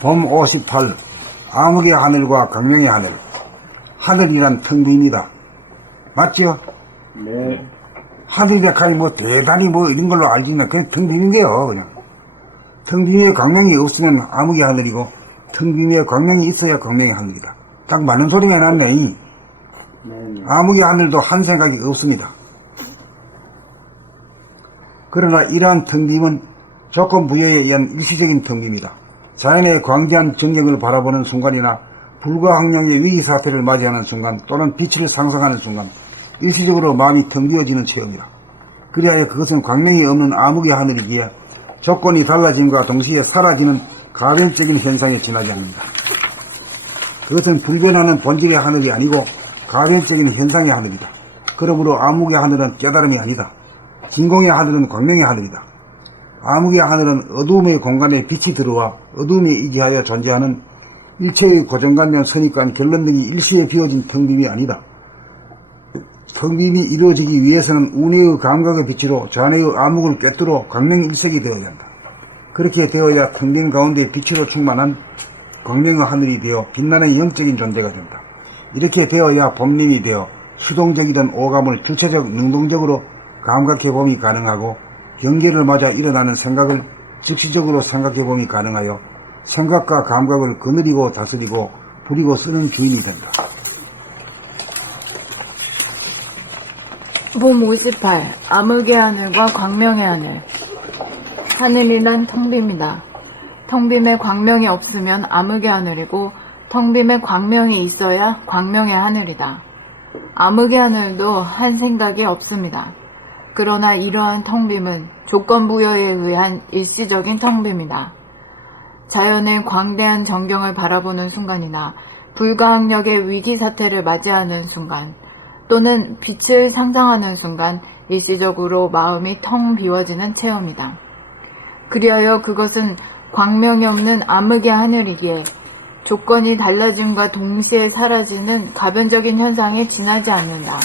봄 58 암흑의 하늘과 광명의 하늘. 하늘이란 텅 비입니다. 맞죠? 네. 하늘이라 하니 뭐 대단히 뭐 이런 걸로 알지는 그냥 텅 비인데요. 그냥 텅 비에 광명이 없으면 암흑의 하늘이고 텅 비에 광명이 있어야 광명의 하늘이다. 딱 맞는 소리가 났네. 네. 암흑의 하늘도 한 생각이 없습니다. 그러나 이러한 텅 빔은 조건 부여에 의한 일시적인 텅 빔이다. 자연의 광대한 전경을 바라보는 순간이나 불가항력의 위기사태를 맞이하는 순간 또는 빛을 상상하는 순간 일시적으로 마음이 텅 비어지는 체험이다. 그리하여 그것은 광명이 없는 암흑의 하늘이기에 조건이 달라짐과 동시에 사라지는 가변적인 현상에 지나지 않는다. 그것은 불변하는 본질의 하늘이 아니고 가변적인 현상의 하늘이다. 그러므로 암흑의 하늘은 깨달음이 아니다. 진공의 하늘은 광명의 하늘이다. 암흑의 하늘은 어두움의 공간에 빛이 들어와 어두움에 이기하여 존재하는 일체의 고정관념, 선입관, 결론 등이 일시에 비워진 텅빔이 아니다. 텅빔이 이루어지기 위해서는 운해의 감각의 빛으로 좌뇌의 암흑을 꿰뚫어 광명일색이 되어야 한다. 그렇게 되어야 텅빈 가운데 빛으로 충만한 광명의 하늘이 되어 빛나는 영적인 존재가 된다. 이렇게 되어야 봄님이 되어 수동적이던 오감을 주체적, 능동적으로 감각해봄이 가능하고 경계를 맞아 일어나는 생각을 즉시적으로 생각해봄이 가능하여 생각과 감각을 거느리고 다스리고 부리고 쓰는 주인이 된다. 봄 58 암흑의 하늘과 광명의 하늘. 하늘이란 텅빔이다. 텅빔에 광명이 없으면 암흑의 하늘이고 텅빔에 광명이 있어야 광명의 하늘이다. 암흑의 하늘도 한 생각이 없습니다. 그러나 이러한 텅빔은 조건 부여에 의한 일시적인 텅빔이다. 자연의 광대한 전경을 바라보는 순간이나 불가항력의 위기 사태를 맞이하는 순간 또는 빛을 상상하는 순간 일시적으로 마음이 텅 비워지는 체험이다. 그리하여 그것은 광명이 없는 암흑의 하늘이기에 조건이 달라짐과 동시에 사라지는 가변적인 현상에 지나지 않는다.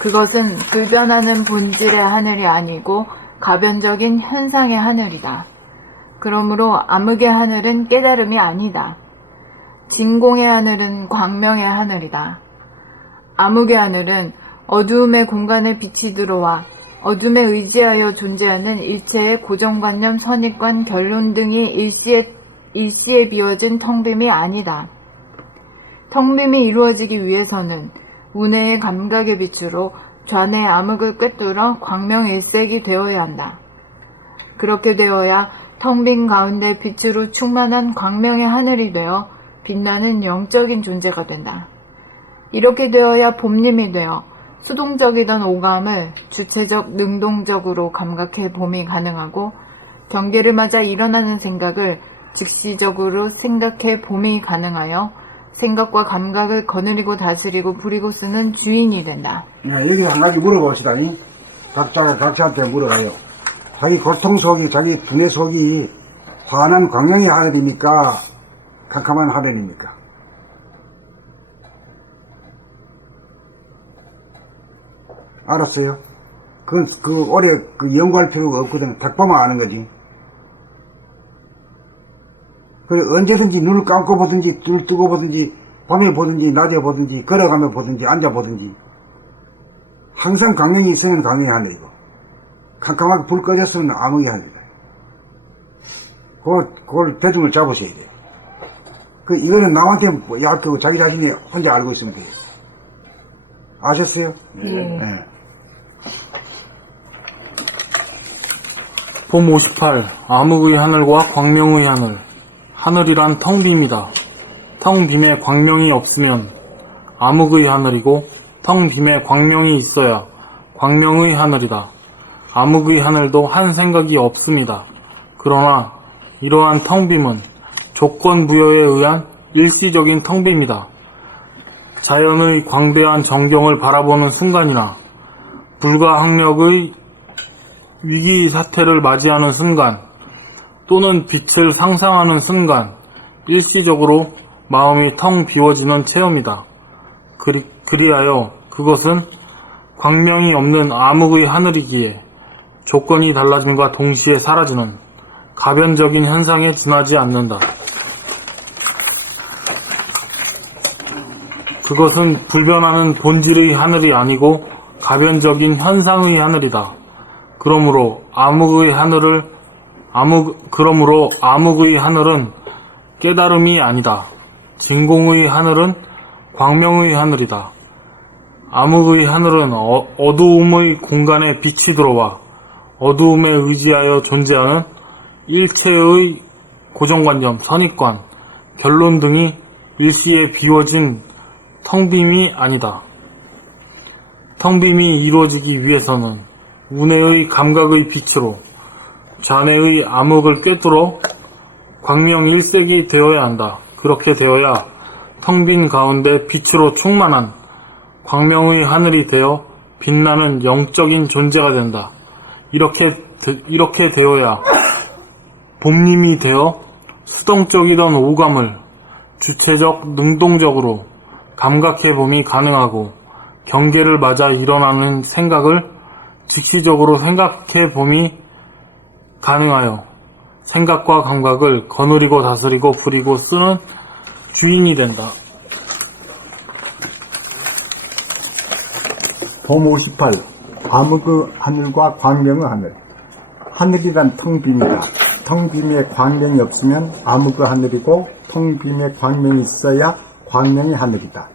그것은 불변하는 본질의 하늘이 아니고 가변적인 현상의 하늘이다. 그러므로 암흑의 하늘은 깨달음이 아니다. 진공의 하늘은 광명의 하늘이다. 암흑의 하늘은 어두움의 공간에 빛이 들어와 어둠에 의지하여 존재하는 일체의 고정관념, 선입관, 결론 등이 일시에 비워진 텅빔이 아니다. 텅빔이 이루어지기 위해서는 운해의 감각의 빛으로 좌뇌의 암흑을 꿰뚫어 광명일색이 되어야 한다. 그렇게 되어야 텅빈 가운데 빛으로 충만한 광명의 하늘이 되어 빛나는 영적인 존재가 된다. 이렇게 되어야 봄님이 되어 수동적이던 오감을 주체적, 능동적으로 감각해 봄이 가능하고 경계를 맞아 일어나는 생각을 즉시적으로 생각해 봄이 가능하여 생각과 감각을 거느리고 다스리고 부리고 쓰는 주인이 된다. 여기 한 가지 물어봅시다. 각자가 각자한테 물어봐요. 자기 고통 속이, 자기 두뇌 속이 환한 광명의 하늘입니까? 캄캄한 하늘입니까? 알았어요? 오래 연구할 필요가 없거든. 딱 보면 아는 거지. 그래, 언제든지 눈을 감고 보든지, 눈을 뜨고 보든지, 밤에 보든지, 낮에 보든지, 걸어가며 보든지, 앉아 보든지. 항상 광명이 있으면 광명의 하늘이고, 캄캄하게 불 꺼졌으면 암흑의 하늘이다. 그걸 대중을 잡으셔야 돼요. 이거는 남한테 할 거고, 자기 자신이 혼자 알고 있으면 돼요. 아셨어요? 네. 봄 58 암흑의 하늘과 광명의 하늘. 하늘이란 텅빔이다. 텅빔에 광명이 없으면 암흑의 하늘이고 텅빔에 광명이 있어야 광명의 하늘이다. 암흑의 하늘도 한 생각이 없습니다. 그러나 이러한 텅빔은 조건 부여에 의한 일시적인 텅빔이다. 자연의 광대한 전경을 바라보는 순간이나 불가항력의 위기 사태를 맞이하는 순간 또는 빛을 상상하는 순간 일시적으로 마음이 텅 비워지는 체험이다. 그리하여 그것은 광명이 없는 암흑의 하늘이기에 조건이 달라짐과 동시에 사라지는 가변적인 현상에 지나지 않는다. 그것은 불변하는 본질의 하늘이 아니고 가변적인 현상의 하늘이다. 그러므로 암흑의 하늘은 깨달음이 아니다. 진공의 하늘은 광명의 하늘이다. 암흑의 하늘은 어두움의 공간에 빛이 들어와 어두움에 의지하여 존재하는 일체의 고정관념, 선입관, 결론 등이 일시에 비워진 텅빔이 아니다. 텅빔이 이루어지기 위해서는 운해의 감각의 빛으로 좌뇌의 암흑을 꿰뚫어 광명일색이 되어야 한다. 그렇게 되어야 텅 빈 가운데 빛으로 충만한 광명의 하늘이 되어 빛나는 영적인 존재가 된다. 이렇게 되어야 봄님이 되어 수동적이던 오감을 주체적, 능동적으로 감각해봄이 가능하고 경계를 맞아 일어나는 생각을 즉시적으로 생각해봄이 가능하여 생각과 감각을 거느리고 다스리고 부리고 쓰는 주인이 된다. 봄 58. 암흑의 하늘과 광명의 하늘. 하늘이란 텅빔이다. 텅빔에 광명이 없으면 암흑의 하늘이고 텅빔에 광명이 있어야 광명의 하늘이다.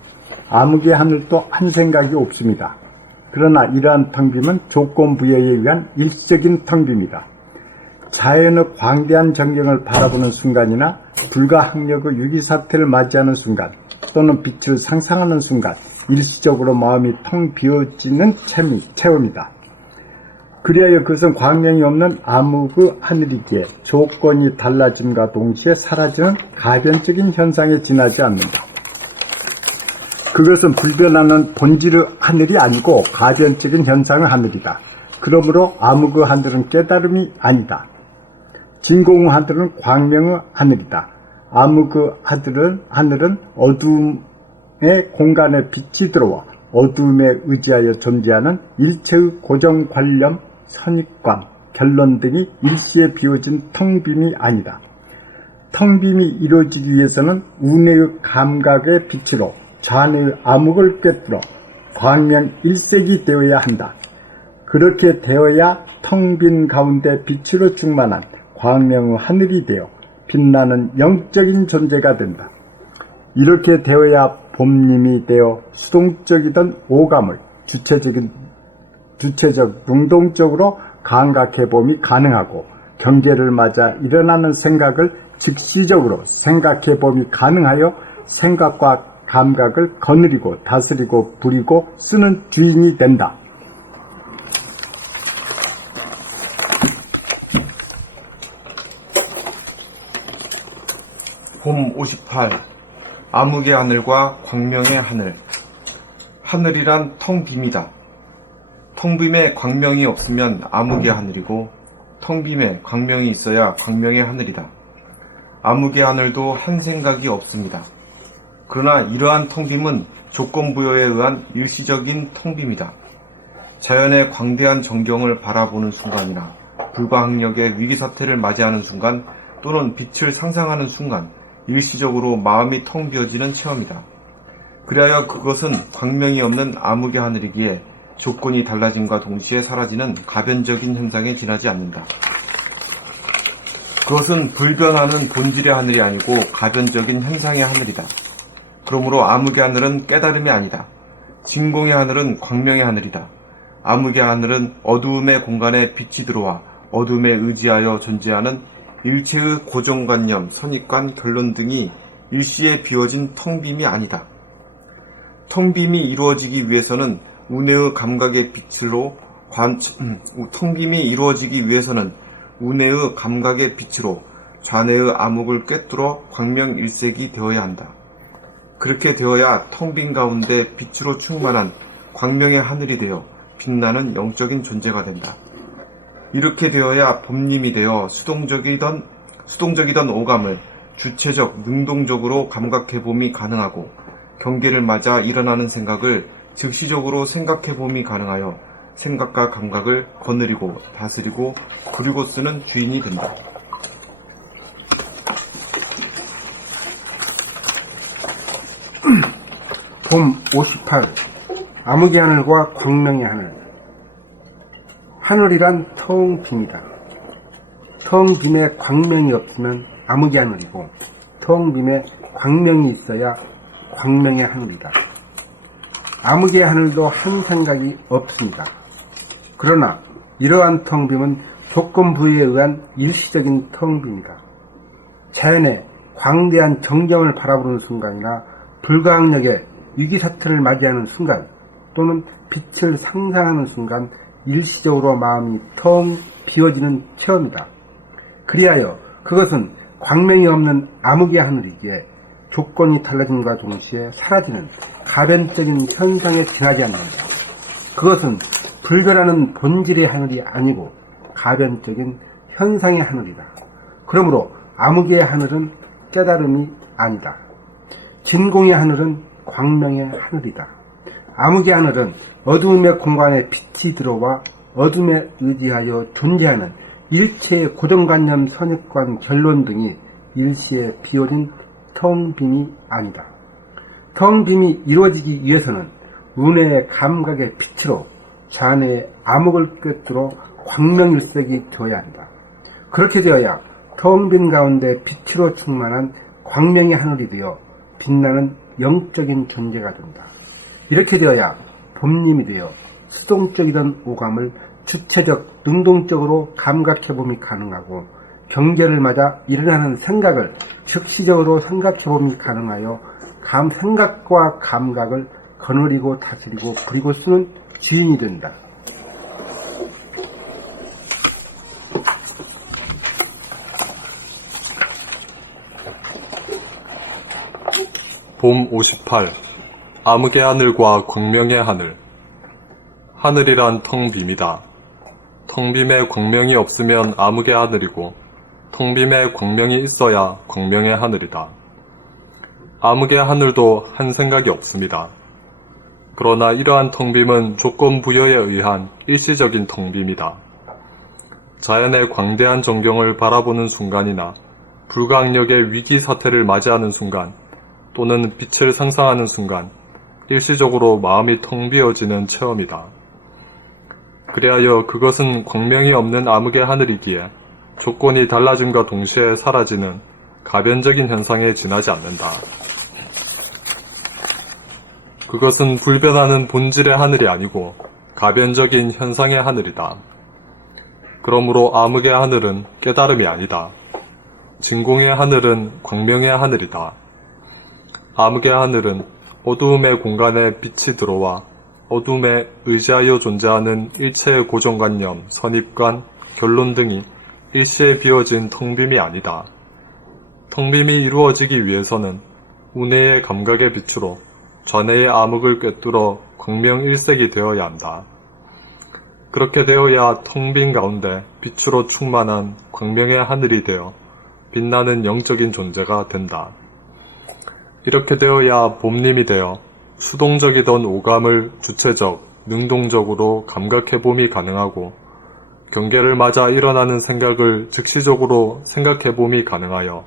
암흑의 하늘도 한 생각이 없습니다. 그러나 이러한 텅빔은 조건부여에 의한 일시적인 텅빔이다. 자연의 광대한 전경을 바라보는 순간이나 불가항력의 위기사태를 맞이하는 순간 또는 빛을 상상하는 순간 일시적으로 마음이 텅 비어지는 체험이다. 그리하여 그것은 광명이 없는 암흑의 하늘이기에 조건이 달라짐과 동시에 사라지는 가변적인 현상에 지나지 않는다. 그것은 불변하는 본질의 하늘이 아니고 가변적인 현상의 하늘이다. 그러므로 암흑의 하늘은 깨달음이 아니다. 진공의 하늘은 광명의 하늘이다. 암흑의 하늘은 어두움의 공간에 빛이 들어와 어두움에 의지하여 존재하는 일체의 고정관념, 선입관, 결론 등이 일시에 비워진 텅빔이 아니다. 텅빔이 이루어지기 위해서는 운해의 감각의 빛으로 좌뇌의 암흑을 꿰뚫어 광명일색이 되어야 한다. 그렇게 되어야 텅 빈 가운데 빛으로 충만한 광명의 하늘이 되어 빛나는 영적인 존재가 된다. 이렇게 되어야 봄님이 되어 수동적이던 오감을 주체적, 능동적으로 감각해봄이 가능하고 경계를 맞아 일어나는 생각을 즉시적으로 생각해봄이 가능하여 생각과 감각을 거느리고 다스리고 부리고 쓰는 주인이 된다. 봄 58. 암흑의 하늘과 광명의 하늘. 하늘이란 텅 빔이다. 텅 빔에 광명이 없으면 암흑의 하늘이고 텅 빔에 광명이 있어야 광명의 하늘이다. 암흑의 하늘도 한 생각이 없습니다. 그러나 이러한 텅 빔은 조건부여에 의한 일시적인 텅 빔이다. 자연의 광대한 전경을 바라보는 순간이나 불가항력의 위기사태를 맞이하는 순간 또는 빛을 상상하는 순간 일시적으로 마음이 텅 비어지는 체험이다. 그리하여 그것은 광명이 없는 암흑의 하늘이기에 조건이 달라짐과 동시에 사라지는 가변적인 현상에 지나지 않는다. 그것은 불변하는 본질의 하늘이 아니고 가변적인 현상의 하늘이다. 그러므로 암흑의 하늘은 깨달음이 아니다. 진공의 하늘은 광명의 하늘이다. 암흑의 하늘은 어두움의 공간에 빛이 들어와 어둠에 의지하여 존재하는 일체의 고정관념, 선입관, 결론 등이 일시에 비워진 텅빔이 아니다. 텅빔이 이루어지기 위해서는 운해의 감각의 빛으로 좌뇌의 암흑을 꿰뚫어 광명일색이 되어야 한다. 그렇게 되어야 텅 빈 가운데 빛으로 충만한 광명의 하늘이 되어 빛나는 영적인 존재가 된다. 이렇게 되어야 봄님이 되어 수동적이던 오감을 주체적, 능동적으로 감각해봄이 가능하고 경계를 맞아 일어나는 생각을 즉시적으로 생각해봄이 가능하여 생각과 감각을 거느리고 다스리고 부리고 쓰는 주인이 된다. 봄 58. 암흑의 하늘과 광명의 하늘. 하늘이란 텅 빈이다. 텅 빈에 광명이 없으면 암흑의 하늘이고, 텅 빈에 광명이 있어야 광명의 하늘이다. 암흑의 하늘도 한 생각이 없습니다. 그러나 이러한 텅 빈은 조건부에 의한 일시적인 텅 빈이다. 자연의 광대한 정경을 바라보는 순간이나 불가항력의 위기사태를 맞이하는 순간 또는 빛을 상상하는 순간 일시적으로 마음이 텅 비워지는 체험이다. 그리하여 그것은 광명이 없는 암흑의 하늘이기에 조건이 달라짐과 동시에 사라지는 가변적인 현상에 지나지 않는다. 그것은 불변하는 본질의 하늘이 아니고 가변적인 현상의 하늘이다. 그러므로 암흑의 하늘은 깨달음이 아니다. 진공의 하늘은 광명의 하늘이다. 암흑의 하늘은 어두움의 공간에 빛이 들어와 어둠에 의지하여 존재하는 일체의 고정관념, 선입관, 결론 등이 일시에 비워진 텅 빈이 아니다. 텅 빈이 이루어지기 위해서는 운해의 감각의 빛으로 자네의 암흑을 꿰뚫어 광명일색이 되어야 한다. 그렇게 되어야 텅 빈 가운데 빛으로 충만한 광명의 하늘이 되어 빛나는 영적인 존재가 된다. 이렇게 되어야 봄님이 되어 수동적이던 오감을 주체적, 능동적으로 감각해봄이 가능하고 경계를 맞아 일어나는 생각을 즉시적으로 생각해봄이 가능하여 생각과 감각을 거느리고 다스리고 부리고 쓰는 주인이 된다. 봄 58. 암흑의 하늘과 광명의 하늘. 하늘이란 텅 빔이다. 텅 빔에 광명이 없으면 암흑의 하늘이고, 텅 빔에 광명이 있어야 광명의 하늘이다. 암흑의 하늘도 한 생각이 없습니다. 그러나 이러한 텅 빔은 조건 부여에 의한 일시적인 텅 빔이다. 자연의 광대한 전경을 바라보는 순간이나 불가항력의 위기 사태를 맞이하는 순간, 또는 빛을 상상하는 순간 일시적으로 마음이 텅 비어지는 체험이다. 그리하여 그것은 광명이 없는 암흑의 하늘이기에 조건이 달라짐과 동시에 사라지는 가변적인 현상에 지나지 않는다. 그것은 불변하는 본질의 하늘이 아니고 가변적인 현상의 하늘이다. 그러므로 암흑의 하늘은 깨달음이 아니다. 진공의 하늘은 광명의 하늘이다. 암흑의 하늘은 어두움의 공간에 빛이 들어와 어둠에 의지하여 존재하는 일체의 고정관념, 선입관, 결론 등이 일시에 비워진 텅 빔이 아니다. 텅 빔이 이루어지기 위해서는 운해의 감각의 빛으로 좌뇌의 암흑을 꿰뚫어 광명일색이 되어야 한다. 그렇게 되어야 텅 빈 가운데 빛으로 충만한 광명의 하늘이 되어 빛나는 영적인 존재가 된다. 이렇게 되어야 봄님이 되어 수동적이던 오감을 주체적, 능동적으로 감각해봄이 가능하고 경계를 맞아 일어나는 생각을 즉시적으로 생각해봄이 가능하여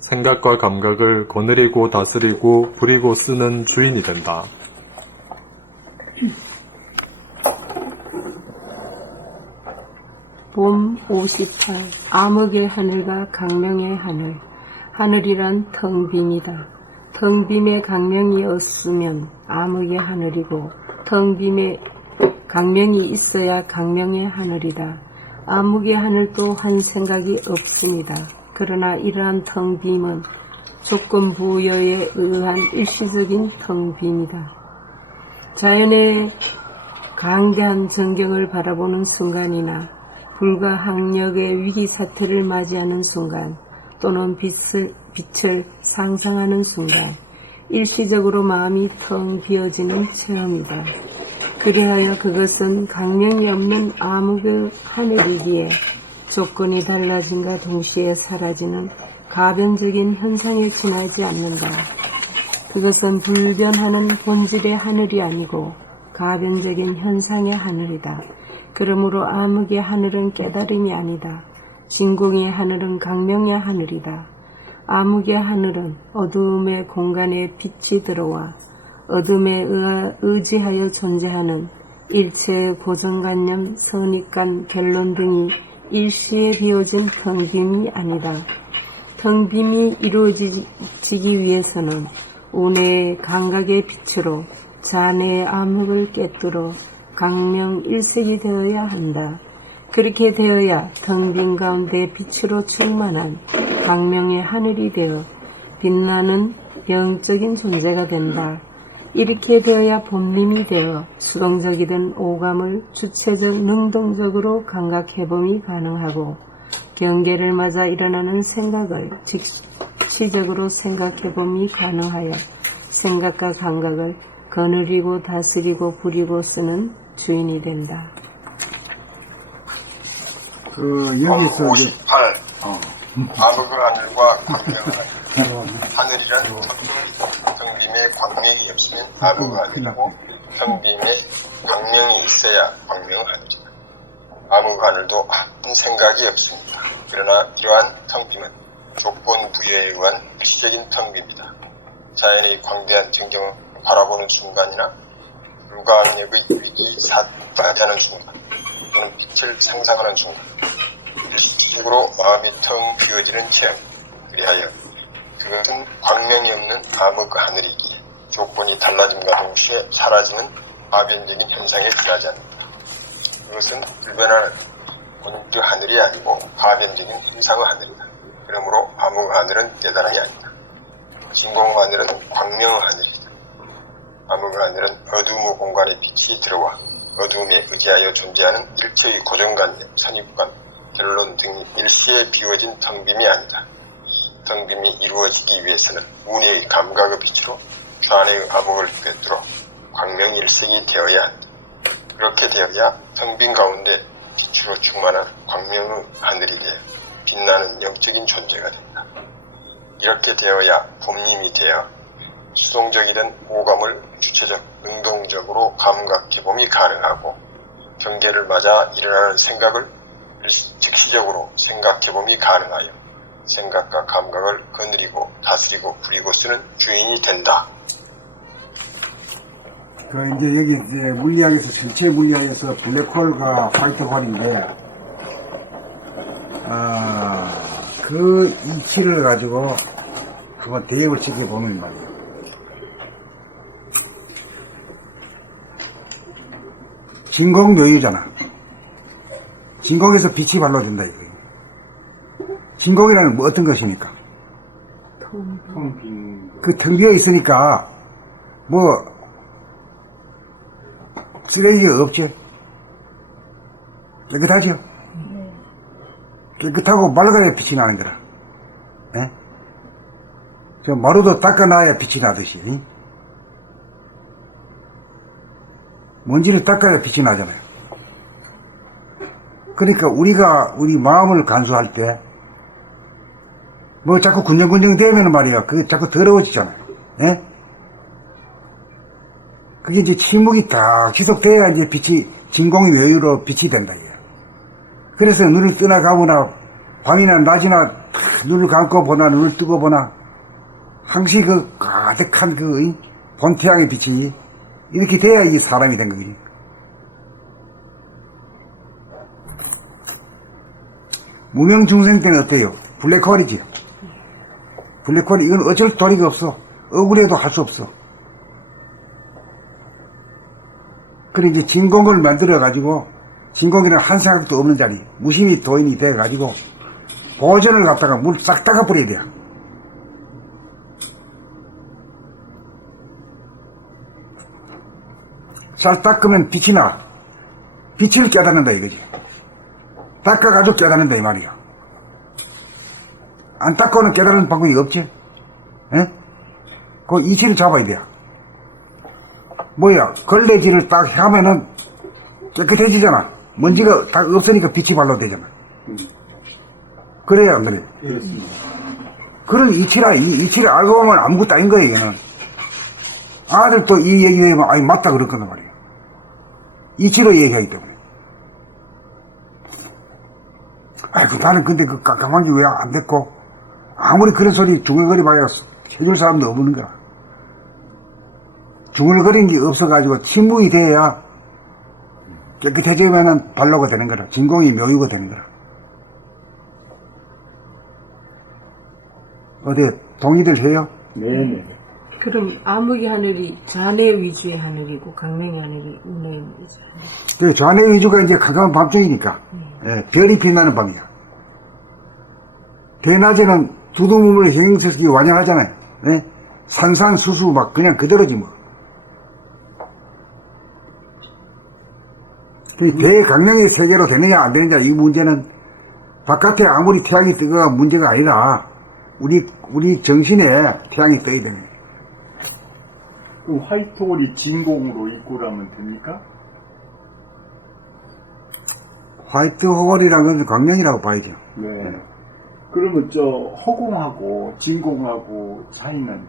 생각과 감각을 거느리고 다스리고 부리고 쓰는 주인이 된다. 봄 58. 암흑의 하늘과 광명의 하늘. 하늘이란 텅 빔이다. 텅 빔에 광명이 없으면 암흑의 하늘이고 텅 빔에 광명이 있어야 광명의 하늘이다. 암흑의 하늘도 한 생각이 없습니다. 그러나 이러한 텅 빔은 조건 부여에 의한 일시적인 텅 빔이다. 자연의 강대한 전경을 바라보는 순간이나 불가항력의 위기 사태를 맞이하는 순간 또는 빛을 상상하는 순간 일시적으로 마음이 텅 비어지는 체험이다. 그리하여 그것은 광명이 없는 암흑의 하늘이기에 조건이 달라짐과 동시에 사라지는 가변적인 현상에 지나지 않는다. 그것은 불변하는 본질의 하늘이 아니고 가변적인 현상의 하늘이다. 그러므로 암흑의 하늘은 깨달음이 아니다. 진공의 하늘은 광명의 하늘이다. 암흑의 하늘은 어두움의 공간에 빛이 들어와 어둠에 의지하여 존재하는 일체의 고정관념, 선입관, 결론 등이 일시에 비워진 텅빔이 아니다. 텅빔이 이루어지기 위해서는 운의 감각의 빛으로 자네의 암흑을 깨뜨려 강명일색이 되어야 한다. 그렇게 되어야 텅빈 가운데 빛으로 충만한 광명의 하늘이 되어 빛나는 영적인 존재가 된다. 이렇게 되어야 본림이 되어 수동적이든 오감을 주체적 능동적으로 감각해봄이 가능하고 경계를 맞아 일어나는 생각을 즉시적으로 생각해봄이 가능하여 생각과 감각을 거느리고 다스리고 부리고 쓰는 주인이 된다. 여기서 이제 58. 암흑의 하늘과 광명의 하늘이란 텅빔에 광명이 없으면 암흑의 하늘이고 텅빔에 광명이 있어야 광명의 하늘이다. 암흑의 하늘도 아무 생각이 없습니다. 그러나 이러한 텅빔은 조건 부여에 의한 일시적인 텅빔이다. 자연의 광대한 전경을 바라보는 순간이나 불가항력의 위기사과하지 않은 순간 또는 빛을 상상하는 순간 일시적으로 마음이 텅 비어지는 체험, 그리하여 그것은 광명이 없는 암흑의 하늘이기에 조건이 달라짐과 동시에 사라지는 파변적인 현상에 지나지 않는다. 그것은 불변하는 본质하늘이 아니고 파변적인 현상의 하늘이다. 그러므로 암흑의 하늘은 대단히 아니다. 진공의 하늘은 광명의 하늘이다. 암흑의 하늘은 어두움의 공간에 빛이 들어와 어두움에 의지하여 존재하는 일체의 고정관념, 선입관, 결론 등이 일시에 비워진 텅빔이 아니다. 텅빔이 이루어지기 위해서는 운의 감각의 빛으로 좌뇌의 암흑을 꿰뚫어 광명일색이 되어야 한다. 그렇게 되어야 텅빈 가운데 빛으로 충만한 광명의 하늘이 되어 빛나는 영적인 존재가 된다. 이렇게 되어야 봄님이 되어 수동적이든 오감을 주체적, 능동적으로 감각해봄이 가능하고 경계를 맞아 일어나는 생각을 즉시적으로 생각해봄이 가능하여 생각과 감각을 거느리고 다스리고 부리고 쓰는 주인이 된다. 이제 여기 이제 물리학에서 실체 물리학에서 블랙홀과 화이트홀인데 그 이치를 가지고 한번 대입을 시켜보면 말이에요. 진공묘유잖아. 진공에서 빛이 발로된다 이거예요. 진공이라는 뭐 어떤 것입니까? 그 텅 비어 있으니까 뭐 쓰레기가 없죠. 깨끗하죠. 깨끗하고 맑아야 빛이 나는 거라. 예? 저 마루도 닦아놔야 빛이 나듯이 먼지를 닦아야 빛이 나잖아요. 그러니까 우리가 우리 마음을 간수할 때 뭐 자꾸 군정군정 되면 말이야. 그게 자꾸 더러워지잖아요. 예? 그게 이제 침묵이 딱 지속돼야 이제 빛이 진공의 외유로 빛이 된다. 이게. 그래서 눈을 떠나가거나 밤이나 낮이나 눈을 감고 보나 눈을 뜨고 보나 항시 그 가득한 그 본태양의 빛이 이렇게 돼야 이 사람이 된 거지. 무명중생 때는 어때요? 블랙홀이지요. 블랙홀이 이건 어쩔 도리가 없어. 억울해도 할 수 없어. 그래 이제 진공을 만들어가지고 진공이라는 한 생각도 없는 자리 무심히 도인이 돼가지고 보전을 갖다가 물 싹 닦아버려야 돼요. 잘 닦으면 빛이 나. 빛을 깨닫는다 이거지. 닦아가지고 깨닫는다 이 말이야. 안 닦고는 깨달은 방법이 없지. 예? 그 이치를 잡아야 돼요. 뭐야, 걸레질을 딱 하면은 깨끗해지잖아. 먼지가 다 없으니까 빛이 발로 되잖아. 그래야 안 그래? 그렇습니다. 그런 이치를 알고 보면 아무것도 아닌 거야, 이거는. 아들도 이 얘기하면, 아니, 맞다 그랬거든 말이야. 이치로 얘기하기 때문에. 아이고, 나는 근데 그 깜깜한 게 왜 안 됐고, 아무리 그런 소리 중얼거리 봐야 해줄 사람도 없는 거야. 중얼거리는 게 없어가지고 침묵이 돼야 깨끗해지면은 발로가 되는 거라. 진공이 묘유가 되는 거라. 어디 동의들 해요? 네네. 그럼 암흑의 하늘이 자네 위주의 하늘이고 광명의 하늘이 운의 위주의 하늘. 그 좌뇌 위주가 이제 가까운 밤중이니까 예, 별이 빛나는 밤이야. 대낮에는 두두몸을 행행세석이 완연하잖아요. 예? 산산수수 막 그냥 그대로지 뭐. 그 대강명의 세계로 되느냐 안 되느냐 이 문제는 바깥에 아무리 태양이 뜨거가 문제가 아니라 우리 정신에 태양이 떠야 되는 거예요. 그 화이트홀이 진공으로 입고라면 됩니까? 화이트홀이라는 건 광명이라고 봐야죠. 네. 그러면 저 허공하고 진공하고 차이는,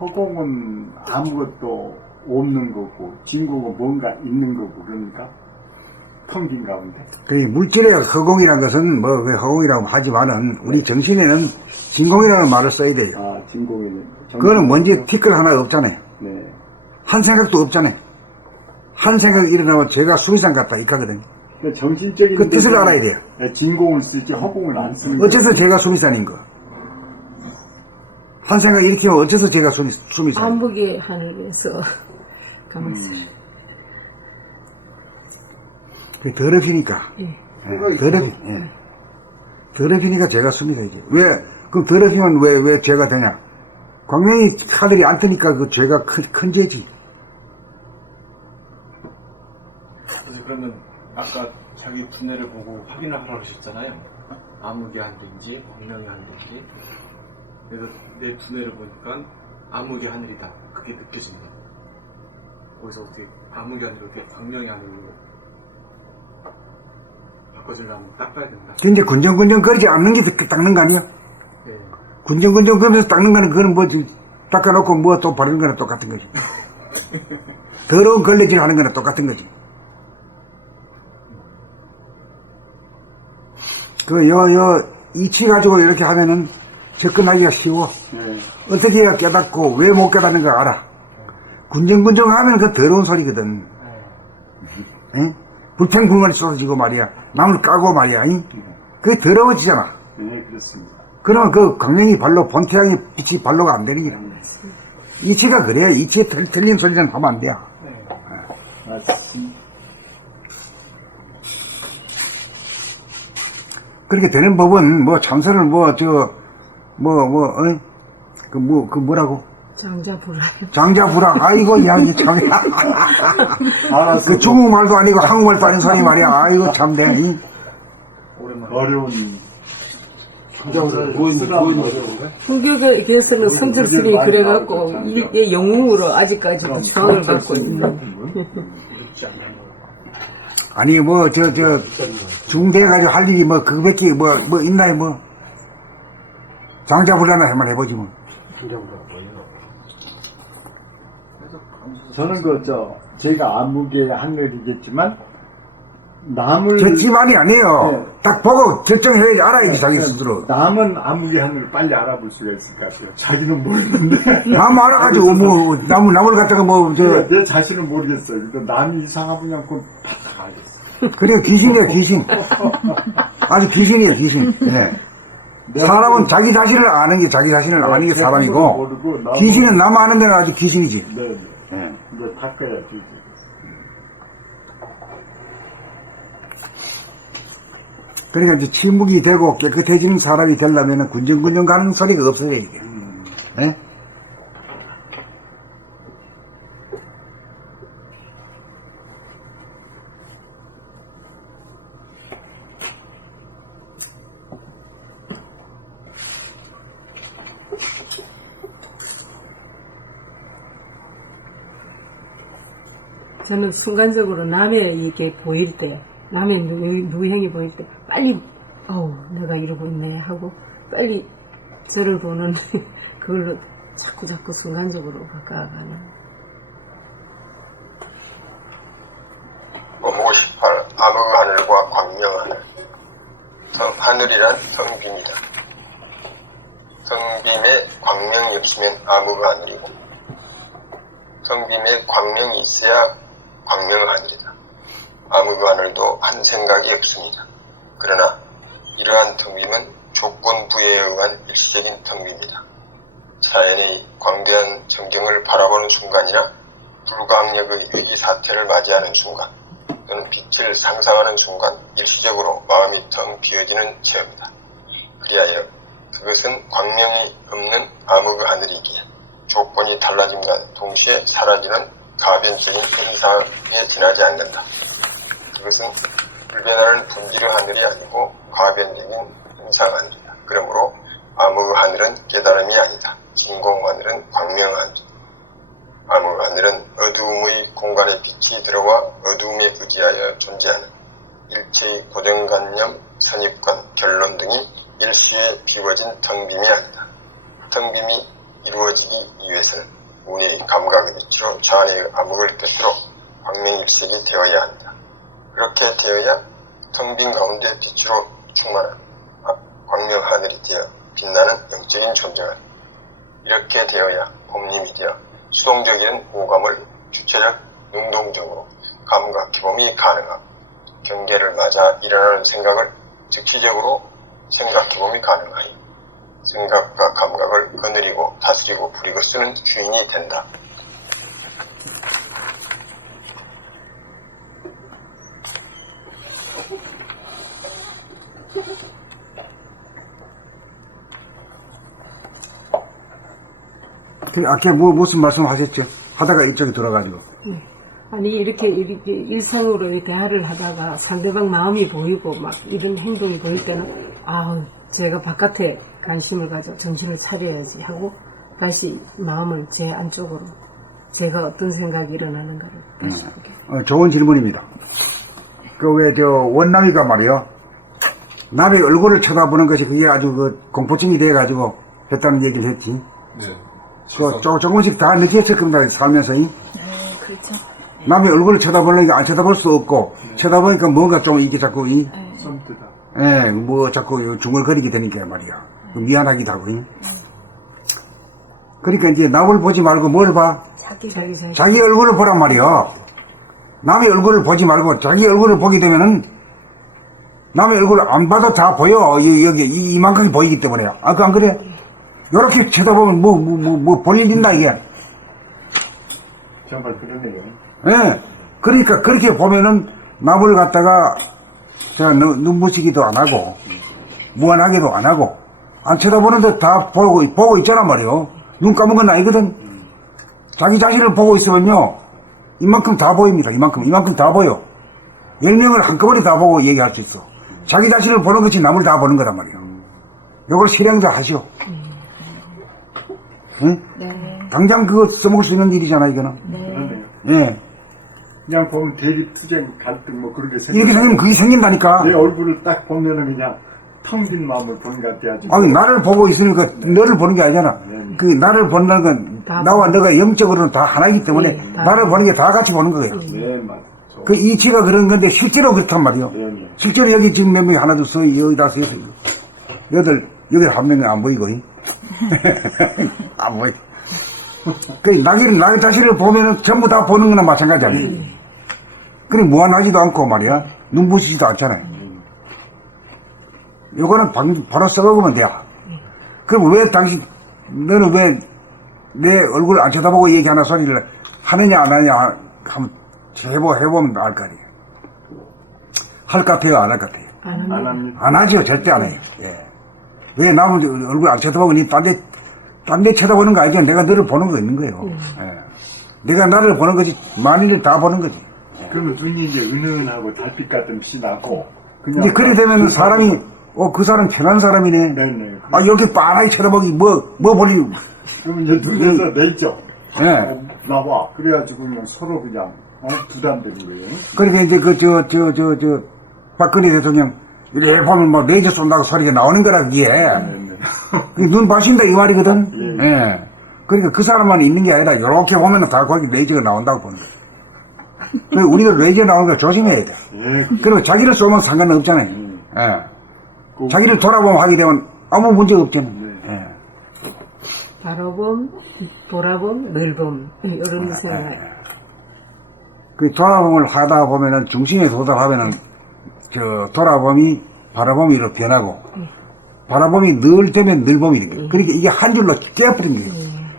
허공은 아무것도 없는 거고 진공은 뭔가 있는 거고 그러니까 텅 빈 가운데. 그 물질의 허공이라는 것은 뭐 허공이라고 하지만은 우리 정신에는 진공이라는 말을 써야 돼요. 아, 진공에는. 그거는 먼지 티끌 하나 없잖아요. 네. 한 생각도 없잖아요. 한 생각이 일어나면 제가 수리산 같다 이까거든요. 그러니까 정신적인 그 뜻을 데는 알아야 돼요. 진공을 쓰지 허공을 안 쓰는 거예요. 어째서 제가 수리산인 거? 한 생각 일으키면 어째서 제가 수리산? 암흑의 하늘에서 가만있어요. 그 더럽히니까. 예. 예. 더럽히니까 제가 수리산이지. 왜? 그럼 더럽히면 왜 죄가 되냐? 광명이 하늘이 안 뜨니까 그 죄가 큰 죄지. 그러면 아까 자기 두뇌를 보고 확인을 하라고 하셨잖아요. 암흑의 하늘인지 광명의 하늘인지. 그래서 내 두뇌를 보니까 암흑의 하늘이다. 그게 느껴집니다. 거기서 어떻게 암흑의 하늘을 어떻게 광명의 하늘로 바꿔주려면 닦아야 된다. 이제 군정군정 거리지 않는 게 닦는 거 아니야? 네. 군정군정 거리면서 닦는 거는 그거는 뭐지? 닦아놓고 뭐 또 바르는 거나 똑같은 거지. 더러운 걸레질 하는 거나 똑같은 거지. 이치 가지고 이렇게 하면은 접근하기가 쉬워. 네. 어떻게 해야 깨닫고 왜 못 깨닫는가 알아. 군정군정 하면 그 더러운 소리거든. 응? 불평불만이 쏟아지고 말이야. 남을 까고 말이야. 응? 그게 더러워지잖아. 네, 그렇습니다. 그러면 그 광명이 발로, 본태양의 빛이 발로가 안 되는 기라. 이치가 그래야 이치에 틀린 소리는 하면 안 돼요. 맞습니다. 그렇게 되는 법은 뭐 참선을 뭐라고? 장자불라요. 장자불학. 아이고, 야, 이거 참. 그 중국말도 아니고 한국말도 아닌 소리 말이야. 아이고, 참네. 이. 어려운. 불교계에서는 성적스님이 그래갖고 이 영웅으로 아직까지도 주장을 갖고 있는. 아니, 중대해가지고 할 일이 그거밖에 있나요, 장자불라나 한번 해보지, 뭐. 저는 제가 암흑의 하늘이겠지만, 남을. 저 집안이 아니에요. 네. 딱 보고 결정해야지 알아야지, 자기 스스로. 남은 암흑의 하늘을 빨리 알아볼 수가 있을 것 같아요. 자기는 모르는데. 남 알아가지고, 남을 갖다가 내 자신은 모르겠어요. 근데 남이 이상하면 그건 다 알겠어. 그래, 귀신이야, 귀신. 아주 귀신이에요, 귀신. 예. 사람은 자기 자신을 아는 게 자기 자신을 아는 게 사람이고, 귀신은 남 아는 데는 아주 귀신이지. 네. 예. 이걸 바꿔야지. 그러니까 이제 침묵이 되고 깨끗해지는 사람이 되려면 군정군정 가는 소리가 없어져야 돼요. 예? 저는 순간적으로 남의 이게 보일 때요. 남의 누행이 보일 때 빨리 내가 이러고 있네 하고 빨리 저를 보는 그걸로 자꾸 순간적으로 바꿔가는. 58. 암흑 하늘과 광명 하늘. 하늘이란 성빔이다. 성빔에 광명이 없으면 암흑 하늘이고 텅빔에 광명이 있어야 광명하늘이다. 아무그 하늘도 한 생각이 없습니다. 그러나 이러한 텅빔은 조건부에 의한 일시적인 텅빔이다. 자연의 광대한 전경을 바라보는 순간이나 불가항력의 위기 사태를 맞이하는 순간 또는 빛을 상상하는 순간 일시적으로 마음이 텅 비어지는 체험이다. 그리하여 그것은 광명이 없는 암흑의 하늘이기에 조건이 달라짐과 동시에 사라지는 가변적인 현상에 지나지 않는다. 그것은 불변하는 분질의 하늘이 아니고 가변적인 현상 하늘이다. 그러므로 암흑의 하늘은 깨달음이 아니다. 진공 하늘은 광명 하늘이다. 암흑 하늘은 어두움의 공간에 빛이 들어와 어두움에 의지하여 존재하는 일체의 고정관념, 선입관, 결론 등이 일시에 비워진 텅빔이 아니다. 텅빔이 이루어지기 위해서는 운의 감각의 빛으로 자안의 암흑을 꿰뚫어 광명일색이 되어야 한다. 그렇게 되어야 텅빈 가운데 빛으로 충만한 광명 하늘이 되어 빛나는 영적인 존재가 이렇게 되어야 봄님이 되어 수동적인 오감을 주체적 능동적으로 감각해봄이 가능하고 경계를 맞아 일어나는 생각을 즉시적으로 생각해봄이 가능하여 생각과 감각을 거느리고 다스리고 부리고 쓰는 주인이 된다. 아까 무슨 말씀하셨죠? 하다가 이쪽에 들어가지고. 아니 이렇게 일상으로 대화를 하다가 상대방 마음이 보이고 막 이런 행동이 보일 때는 제가 바깥에 관심을 가져 정신을 차려야지 하고 다시 마음을 제 안쪽으로 제가 어떤 생각이 일어나는가를 다시 좋은 질문입니다. 원남이가 말이요. 남의 얼굴을 쳐다보는 것이 그게 아주 공포증이 돼가지고 했다는 얘기를 했지. 네. 조금씩 다 느꼈을 겁니다, 살면서. 그렇죠. 남의 얼굴을 쳐다보려니까 안 쳐다볼 수 없고, 쳐다보니까 뭔가 좀 이게 자꾸, 자꾸 중얼거리게 되니까 말이야. 미안하기도 하고. 그러니까 이제 남을 보지 말고 뭘 봐? 자기 얼굴을 보란 말이야. 남의 얼굴을 보지 말고 자기 얼굴을 보게 되면은 남의 얼굴을 안 봐도 다 보여. 여기 이만큼이 보이기 때문에. 안 그래? 요렇게 쳐다보면 볼 일 있나 이게? 정말 그러네요. 예. 그러니까 그렇게 보면은 남을 갖다가 제가 눈부시기도 안 하고 무한하게도 안 하고 안 쳐다보는데 다 보고 있잖아 말이요. 눈 감은 건 아니거든. 자기 자신을 보고 있으면요 이만큼 다 보입니다. 이만큼 다 보여. 10명을 한꺼번에 다 보고 얘기할 수 있어. 자기 자신을 보는 것이 남을 다 보는 거란 말이에요. 요걸 실행자 하시오. 응? 네. 당장 그거 써먹을 수 있는 일이잖아 이거는. 네. 예. 그냥 보면 대립, 투쟁, 갈등 그렇게 이렇게 생기면 그게 생긴다니까. 내 얼굴을 딱 보면은 그냥 텅 빈 마음을 보는 것 같아야지. 아니 나를 보고 있으니까 너를 보는 게 아니잖아. 그 나를 본다는 건 나와 너가 영적으로는 다 하나이기 때문에 나를 보는 게 다 같이 보는 거예요. 네, 맞죠. 그 이치가 그런 건데 실제로 그렇단 말이요. 네. 실제로 여기 지금 몇 명이 하나 둘 셋 여기다 셋 여기 한 명이 안 보이고 안 보이. 그 나기 자신을 보면은 전부 다 보는 거나 마찬가지 아니에요. 그래 무한하지도 않고 말이야 눈부시지도 않잖아요. 요거는 바로 써먹으면 돼요. 그럼 왜 너는 왜 내 얼굴 안 쳐다보고 얘기하나 소리를 하느냐 안 하느냐 한번 해보면 알 거 아니에요. 할 것 같아요 안 할 것 같아요? 안 합니다. 안 하죠. 절대 안 해요. 예. 왜 남은 얼굴 안 쳐다보고 니 딴 데 쳐다보는 거 아니죠. 내가 너를 보는 거 있는 거예요. 예. 내가 나를 보는 거지 만일을 다 보는 거지. 그러면 눈이 이제 은은하고 달빛 같은 빛이 나고 이제 그래 되면 사람이 그 사람 편한 사람이네. 네네. 여기 빤하게 쳐다보기 뭐 볼일. 그러면 이제 눈에서 내죠. 예. 나와. 그래가지고 그냥 서로 그냥 부담되는 거예요. 그러니까 이제 박근혜 대통령 이렇게 보면 레이저 쏜다고 소리가 나오는 거라 그게. 눈 봐신다 이 말이거든. 예. 그러니까 그 사람만 있는 게 아니라 이렇게 보면 다 거기 레이저가 나온다고 보는 거죠. 그래서 우리가 레이저 나오는 걸 조심해야 돼. 그리고 자기를 쏘면 상관은 없잖아요. 예. 자기를 돌아보면 하게 되면 아무 문제가 없잖아요. 예. 바라봄, 돌아봄, 넓음 이런 생각. 그 돌아봄을 하다 보면은 중심에 도달하면은 돌아봄이 바라봄이로 변하고 바라봄이 늘 되면 늘봄이 되는 거예요. 그러니까 이게 한 줄로 깨어버린 거예요.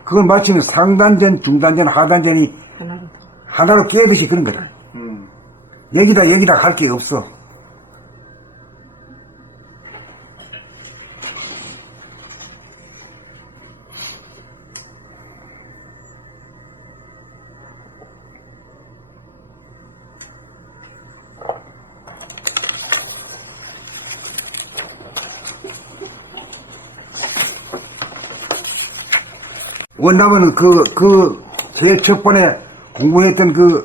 그걸 마치면 상단전, 중단전, 하단전이 하나로 깨듯이 그런 거다. 여기다 갈 게 없어. 원나무는 제일 첫 번에 공부했던 그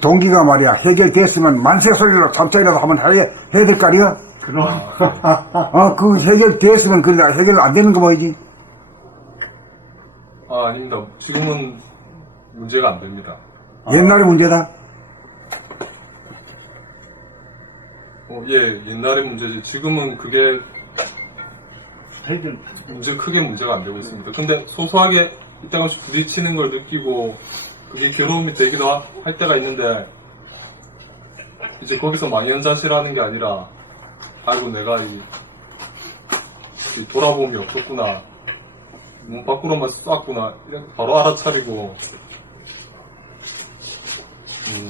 동기가 말이야, 해결됐으면 만세 소리로 잠자리라도 한번 해야 될 거 아니야? 그럼. 그 해결됐으면 그래, 해결 안 되는 거 뭐지? 아닙니다. 지금은 문제가 안 됩니다. 옛날의 문제다? 예, 옛날의 문제지. 지금은 그게 해결. 크게 문제가 안 되고 있습니다. 근데 소소하게 이따가씩 부딪히는 걸 느끼고 그게 괴로움이 되기도 할 때가 있는데 이제 거기서 망연자실하는 게 아니라 아이고 내가 이 돌아봄이 없었구나, 문 밖으로만 쐈구나, 이렇게 바로 알아차리고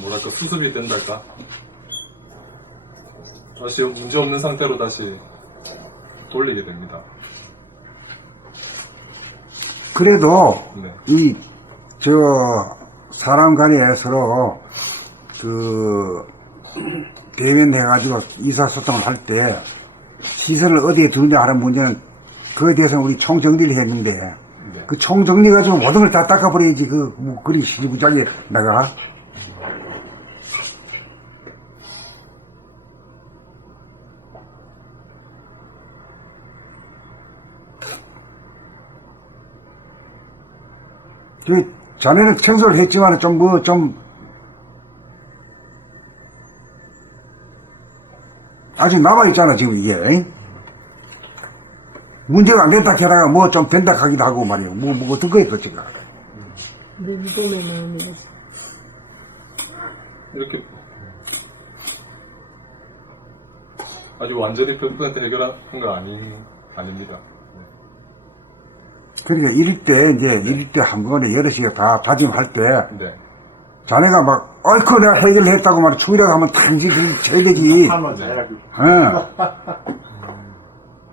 뭐랄까 수습이 된달까, 다시 문제 없는 상태로 다시 돌리게 됩니다. 그래도 네. 사람 간에 서로 대면해가지고 의사소통을 할 때 시선을 어디에 두느냐 하는 문제는 그에 대해서는 우리 총정리를 했는데 네. 그 총정리 가지고 모든 걸 다 닦아버려야지 그리 시리부작에 나가. 자네는 청소를 했지만 아직 남아있잖아 지금 이게. 문제가 안 된다 게다가 뭐 좀 된다 하기도 하고 말이야. 뭐 어떤 거야 도대체가. 눈돔의 마음이 이렇게 아직 완전히 100% 해결한 건 아닙니다. 그러니까 이럴 때 한꺼번에 여럿이 다 다짐할 때 네. 자네가 막 어이쿠 내가 해결했다고 말이야 충이라고 하면 당시 쳐야 되지. 한번 자야지.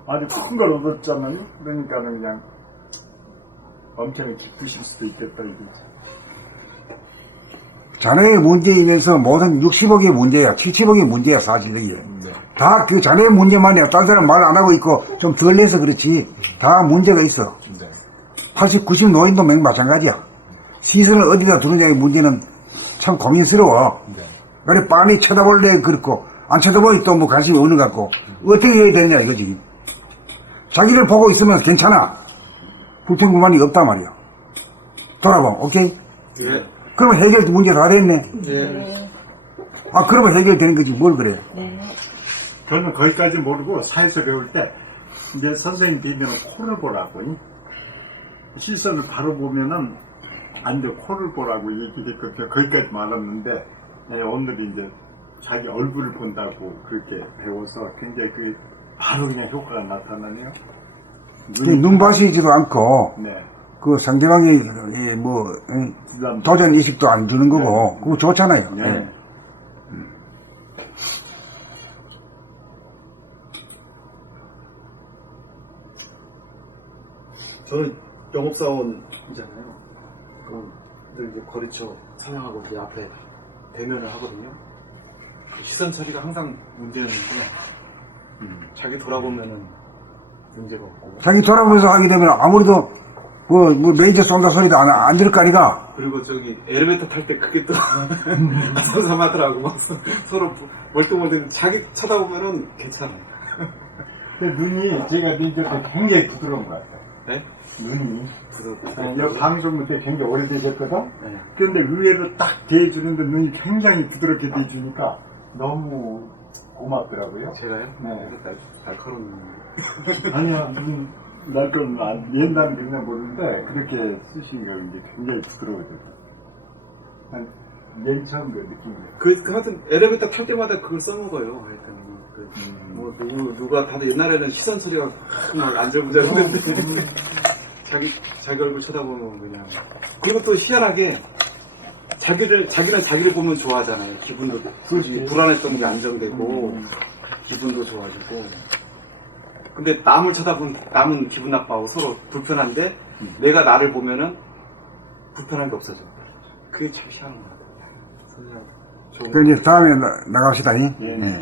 아주 큰 걸 얻었잖아요. 그러니까는 그냥 엄청 기쁘실 수도 있겠다 이거지. 자네의 문제이면서 모든 60억의 문제야, 70억의 문제야 사실 이게. 다 그 자네의 문제만이야. 다른 사람 말 안 하고 있고 좀 덜 내서 그렇지. 다 문제가 있어. 80, 90 노인도 마찬가지야. 시선을 어디다 두느냐의 문제는 참 고민스러워. 그래 빤히 쳐다볼래 그렇고 안 쳐다보니 또 뭐 관심이 없는 것 같고 어떻게 해야 되느냐 이거지. 자기를 보고 있으면 괜찮아. 불평불만이 없단 말이야. 돌아봐, 오케이? 예. 그러면 해결 문제 다 됐네. 예. 그러면 해결되는 거지 뭘 그래. 저는 거기까지 모르고 사회서 배울 때 이제 선생님 뒤에는 코를 보라고 시선을 바로 보면은 안 돼, 코를 보라고 얘기했거든요. 거기까지 말았는데 오늘 이제 자기 얼굴을 본다고 그렇게 배워서 굉장히 바로 그냥 효과가 나타나네요. 눈 봐시지도 않고 네. 그 상대방이 도전 의식도 안 주는 거고 그거 좋잖아요. 네. 저는 영업사원이잖아요. 그럼 늘 이제 거래처 사장하고 이제 앞에 대면을 하거든요. 시선 처리가 항상 문제였는데, 자기 돌아보면은 문제가 없고. 자기 돌아보면서 하게 되면 아무래도 뭐 메이저 쏜다 소리도 안 들을 거 아니가. 그리고 저기 엘리베이터 탈 때 그게 또 삼삼하더라고. 막 서로 멀뚱멀뚱 자기 쳐다보면은 괜찮아요. 눈이 제가 닌줄 때 굉장히 부드러운 것 같아요. 네? 눈이. 부드럽고. 이 방송 때 굉장히 오래되셨거든? 네. 그런데 의외로 딱 대해주는데 눈이 굉장히 부드럽게 대해주니까 너무 고맙더라고요. 제가요? 네. 그래서 날카로운. 아니야, 눈 나도 옛날은 그냥 모르는데 그렇게 쓰신 걸 이제 굉장히 부끄러워져요. 맨 처음 그 느낀 거예요. 하여튼 엘리베이터 탈 때마다 그걸 써먹어요. 하여튼 누가 다들 옛날에는 시선 처리가 막 안절부절했는데 자기 얼굴 쳐다보면 그냥. 그리고 또 희한하게 자기는 자기를 보면 좋아하잖아요. 기분도 불안했던 게 안정되고 기분도 좋아지고. 근데 남을 쳐다보면 남은 기분 나빠하고 서로 불편한데 내가 나를 보면은 불편한 게 없어져. 그게 참 희한한 것 같아요. 그 이제 다음에 나갑시다. 예. 예.